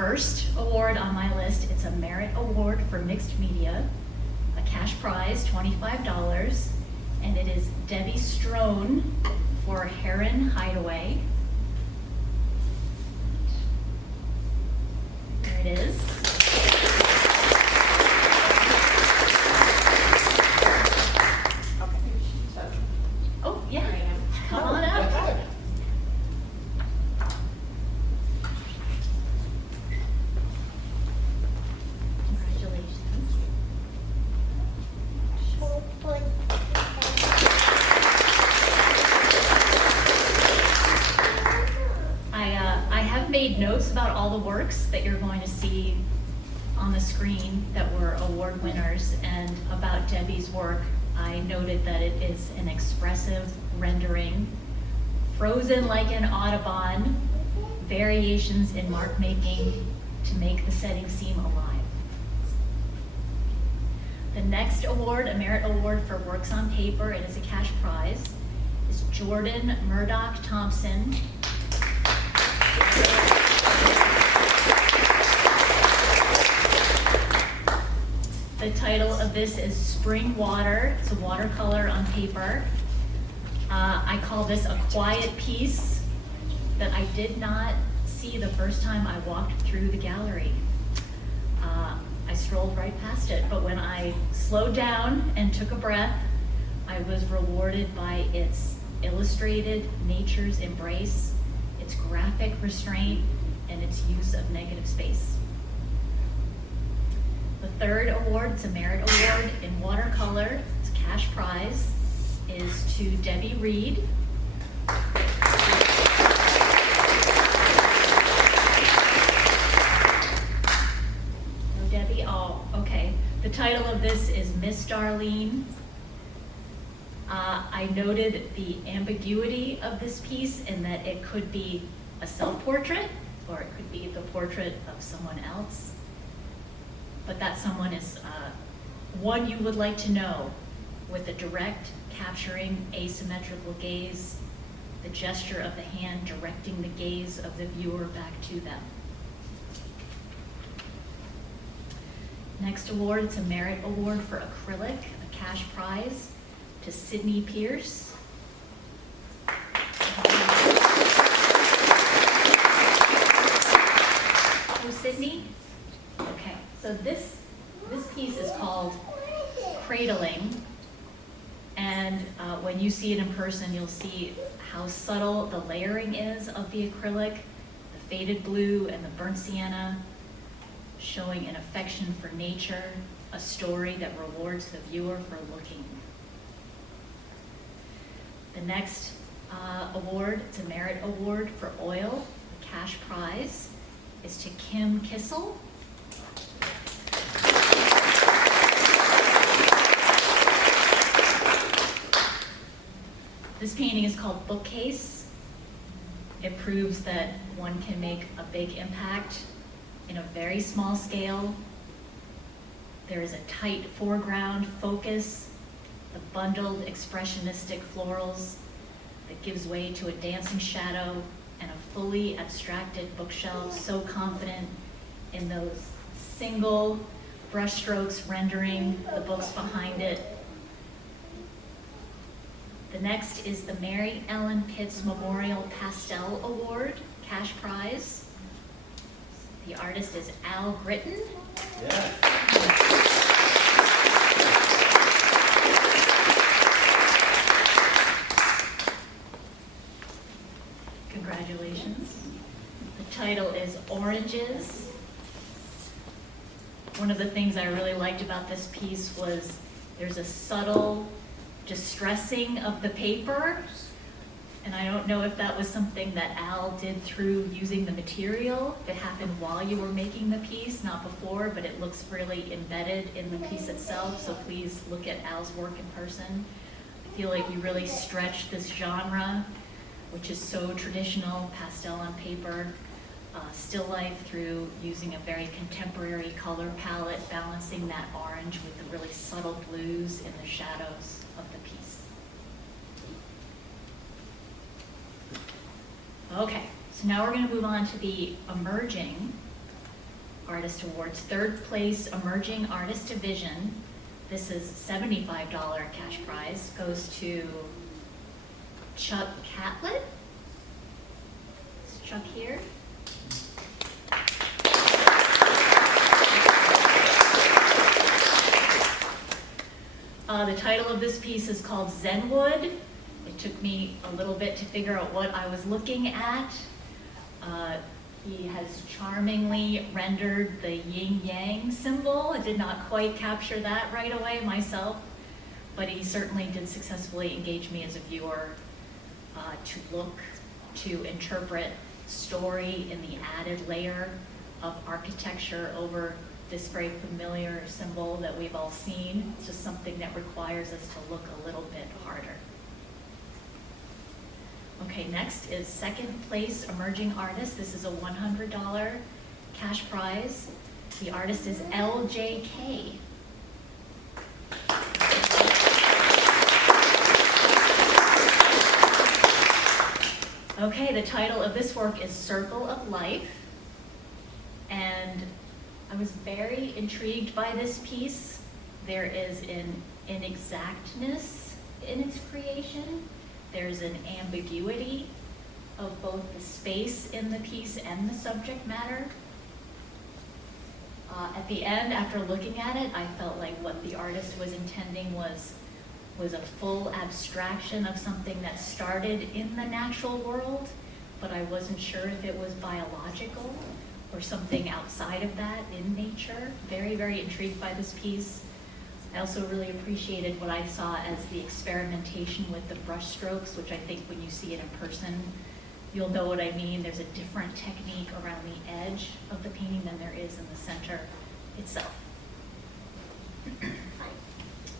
first award on my list, it's a Merit Award for Mixed Media, a cash prize, $25, and it is Debbie Strohm for Heron Hideaway. There it is. Oh, yeah, come on up. Congratulations. I have made notes about all the works that you're going to see on the screen that were award winners, and about Debbie's work. I noted that it is an expressive rendering, frozen like an Audubon, variations in mark making to make the setting seem alive. The next award, a Merit Award for Works on Paper, it is a cash prize, is Jordan Murdock-Thompson. The title of this is Spring Water. It's a watercolor on paper. I call this a quiet piece that I did not see the first time I walked through the gallery. I strolled right past it, but when I slowed down and took a breath, I was rewarded by its illustrated nature's embrace, its graphic restraint, and its use of negative space. The third award, it's a Merit Award in watercolor, it's a cash prize, is to Debbie Reed. No, Debbie, oh, okay. The title of this is Miss Darlene. I noted the ambiguity of this piece in that it could be a self-portrait or it could be the portrait of someone else. But that someone is one you would like to know, with the direct capturing asymmetrical gaze, the gesture of the hand directing the gaze of the viewer back to them. Next award, it's a Merit Award for Acrylic, a cash prize to Sydney Pierce. Oh, Sydney? Okay, so this piece is called Cradling, and when you see it in person, you'll see how subtle the layering is of the acrylic, the faded blue and the burnt sienna, showing an affection for nature, a story that rewards the viewer for looking. The next award, it's a Merit Award for Oil, a cash prize, is to Kim Kissel. This painting is called Bookcase. It proves that one can make a big impact in a very small scale. There is a tight foreground focus, the bundled expressionistic florals that gives way to a dancing shadow, and a fully abstracted bookshelf so confident in those single brushstrokes rendering the books behind it. The next is the Mary Ellen Pitts Memorial Pastel Award, cash prize. The artist is Gritten. Yeah. Congratulations. The title is Oranges. One of the things I really liked about this piece was there's a subtle distressing of the paper, and I don't know if that was something that Al did through using the material. It happened while you were making the piece, not before, but it looks really embedded in the piece itself, so please look at Al's work in person. I feel like you really stretched this genre, which is so traditional, pastel on paper, still life, through using a very contemporary color palette, balancing that orange with the really subtle blues in the shadows of the piece. Okay, so now we're going to move on to the emerging Artist Awards. Third place, Emerging Artist Division. This is $75 cash prize, goes to Chuck Catlett. Is Chuck here? The title of this piece is called Zenwood. It took me a little bit to figure out what I was looking at. He has charmingly rendered the yin-yang symbol. I did not quite capture that right away myself, but he certainly did successfully engage me as a viewer to look, to interpret story in the added layer of architecture over this very familiar symbol that we've all seen. It's just something that requires us to look a little bit harder. Okay, next is second place Emerging Artist. This is a $100 cash prize. The artist is LJK. Okay, the title of this work is Circle of Life. And I was very intrigued by this piece. There is an inexactness in its creation. There's an ambiguity of both the space in the piece and the subject matter. At the end, after looking at it, I felt like what the artist was intending was a full abstraction of something that started in the natural world, but I wasn't sure if it was biological or something outside of that in nature. Very, very intrigued by this piece. I also really appreciated what I saw as the experimentation with the brush strokes, which I think when you see it in person, you'll know what I mean. There's a different technique around the edge of the painting than there is in the center itself.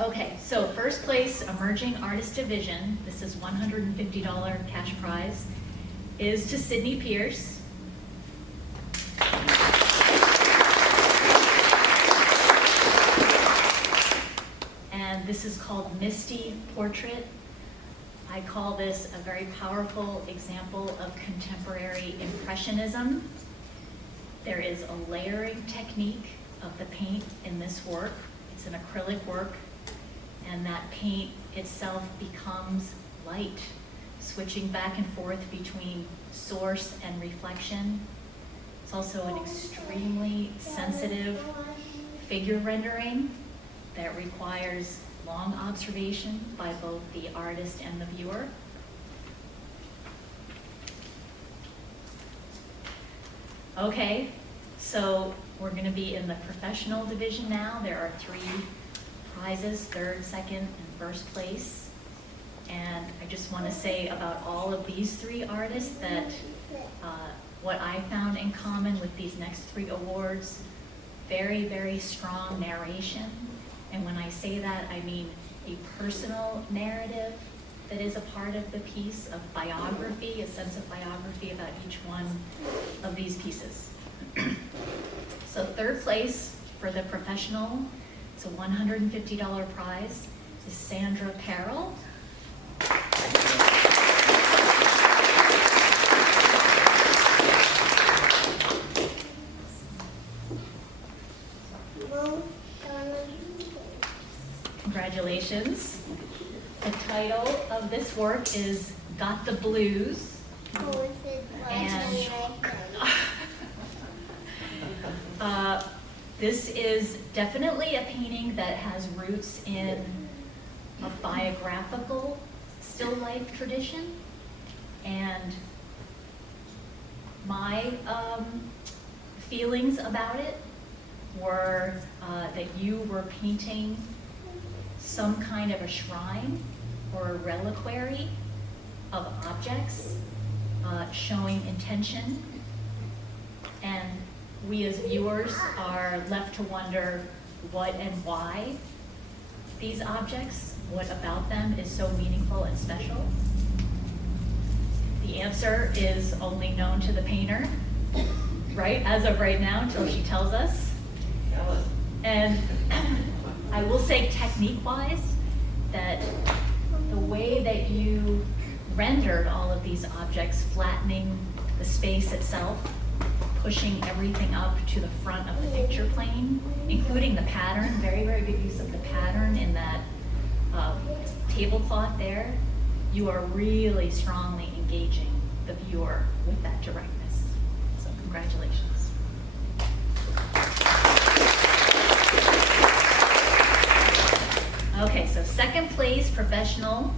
Okay, so first place Emerging Artist Division, this is $150 cash prize, is to Sydney Pierce. This is called Misty Portrait. I call this a very powerful example of contemporary impressionism. There is a layering technique of the paint in this work. It's an acrylic work, and that paint itself becomes light, switching back and forth between source and reflection. It's also an extremely sensitive figure rendering that requires long observation by both the artist and the viewer. Okay, so we're going to be in the professional division now. There are 3 prizes, third, second, and first place. And I just want to say about all of these 3 artists that what I found in common with these next 3 awards, very, very strong narration. And when I say that, I mean a personal narrative that is a part of the piece, of biography, a sense of biography about each one of these pieces. So third place for the professional, it's a $150 prize, is Sandra Parrill. Congratulations. The title of this work is Got the Blues. And this is definitely a painting that has roots in a biographical still life tradition. And my feelings about it were that you were painting some kind of a shrine or a reliquary of objects showing intention, and we as viewers are left to wonder what and why these objects, what about them is so meaningful and special. The answer is only known to the painter, right, as of right now, until she tells us. And I will say technique-wise that the way that you rendered all of these objects, flattening the space itself, pushing everything up to the front of the picture plane, including the pattern, very, very good use of the pattern in that tablecloth there. You are really strongly engaging the viewer with that directness. So congratulations. Okay, so second place professional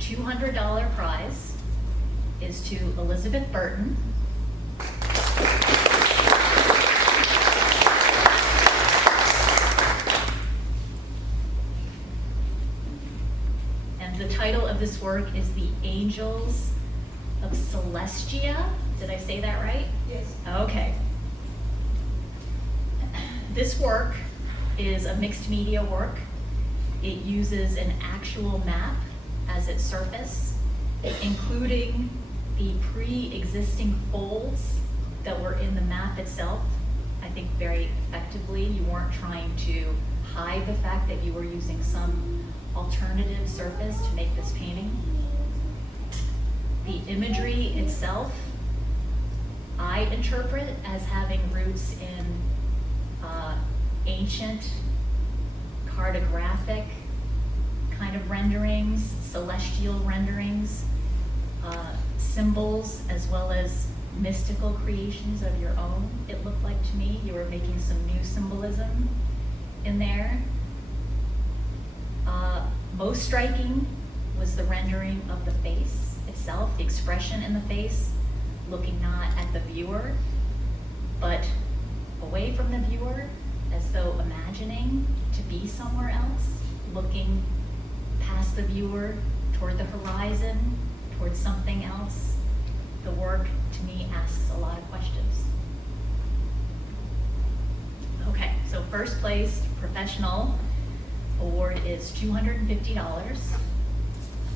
$200 prize is to Elizabeth Burton. And the title of this work is The Angels of Celestia. Did I say that right? Yes. Okay. This work is a mixed media work. It uses an actual map as its surface, including the pre-existing folds that were in the map itself. I think very effectively. You weren't trying to hide the fact that you were using some alternative surface to make this painting. The imagery itself, I interpret as having roots in ancient cartographic kind of renderings, celestial renderings, symbols, as well as mystical creations of your own. It looked like to me you were making some new symbolism in there. Most striking was the rendering of the face itself, the expression in the face, looking not at the viewer, but away from the viewer, as though imagining to be somewhere else, looking past the viewer toward the horizon, towards something else. The work, to me, asks a lot of questions. Okay, so first place professional award is $250,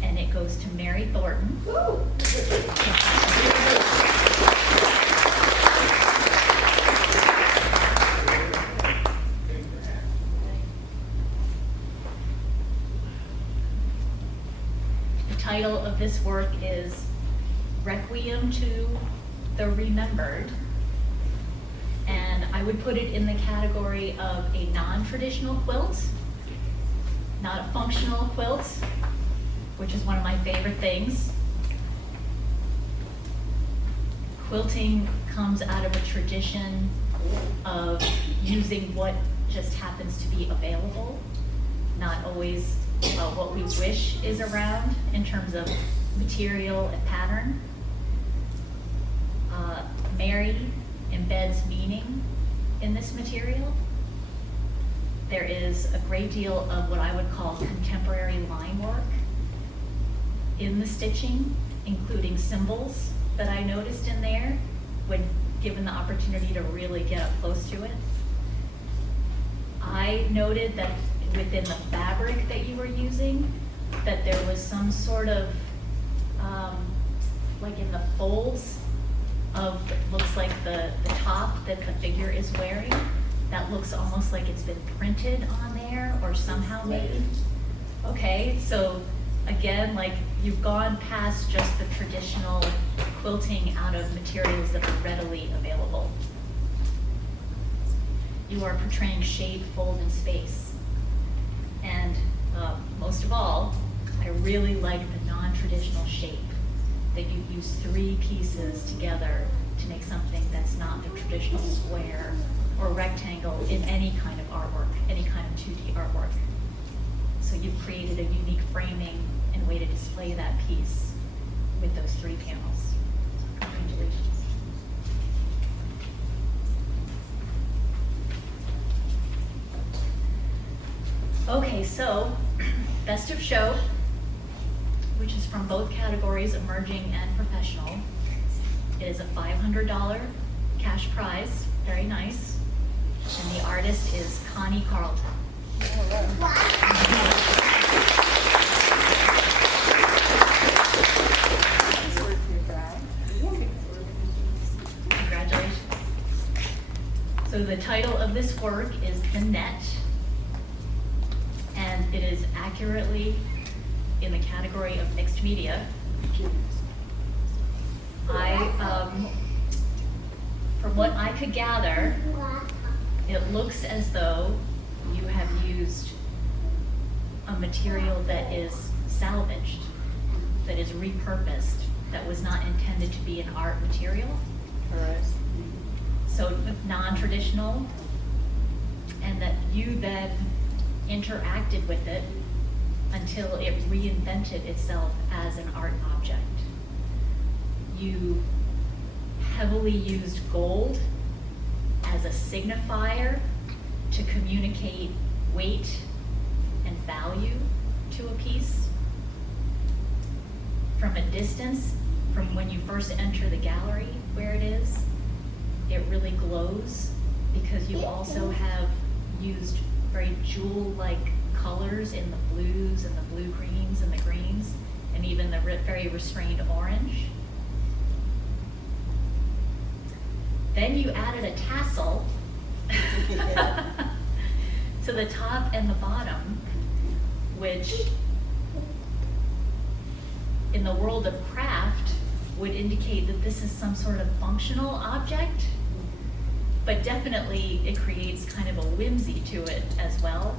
and it goes to Mary Thornton. Woo! The title of this work is Requiem to the Remembered, and I would put it in the category of a non-traditional quilt, not a functional quilt, which is one of my favorite things. Quilting comes out of a tradition of using what just happens to be available, not always what we wish is around in terms of material and pattern. Mary embeds meaning in this material. There is a great deal of what I would call contemporary line work in the stitching, including symbols that I noticed in there when given the opportunity to really get up close to it. I noted that within the fabric that you were using, that there was some sort of, like in the folds of, looks like the top that the figure is wearing, that looks almost like it's been printed on there or somehow made. Okay, so again, like you've gone past just the traditional quilting out of materials that are readily available. You are portraying shade, fold, and space. And most of all, I really like the non-traditional shape, that you use three pieces together to make something that's not the traditional square or rectangle in any kind of artwork, any kind of 2D artwork. So you've created a unique framing and way to display that piece with those three panels. Congratulations. Okay, so Best of Show, which is from both categories, emerging and professional. It is a $500 cash prize, very nice. And the artist is Connie Carlton. Congratulations. So the title of this work is The Net, and it is accurately in the category of mixed media. from what I could gather, it looks as though you have used a material that is salvaged, that is repurposed, that was not intended to be an art material. Correct. So non-traditional, and that you then interacted with it until it reinvented itself as an art object. You heavily used gold as a signifier to communicate weight and value to a piece. From a distance, from when you first enter the gallery where it is, it really glows because you also have used very jewel-like colors in the blues and the blue-greens and the greens, and even the very restrained orange. Then you added a tassel to the top and the bottom, which in the world of craft would indicate that this is some sort of functional object, but definitely it creates kind of a whimsy to it as well.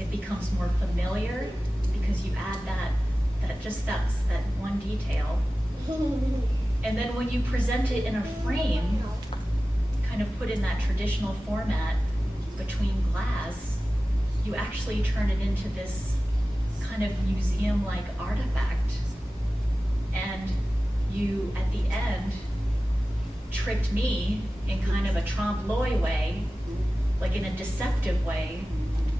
It becomes more familiar because you add that one detail. And then when you present it in a frame, kind of put in that traditional format between glass, you actually turn it into this kind of museum-like artifact. And you, at the end, tricked me in kind of a trompe l'oeil way, like in a deceptive way,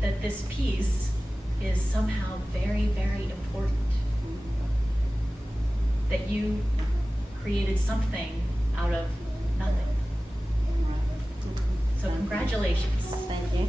that this piece is somehow very, very important. That you created something out of nothing. So congratulations. Thank you.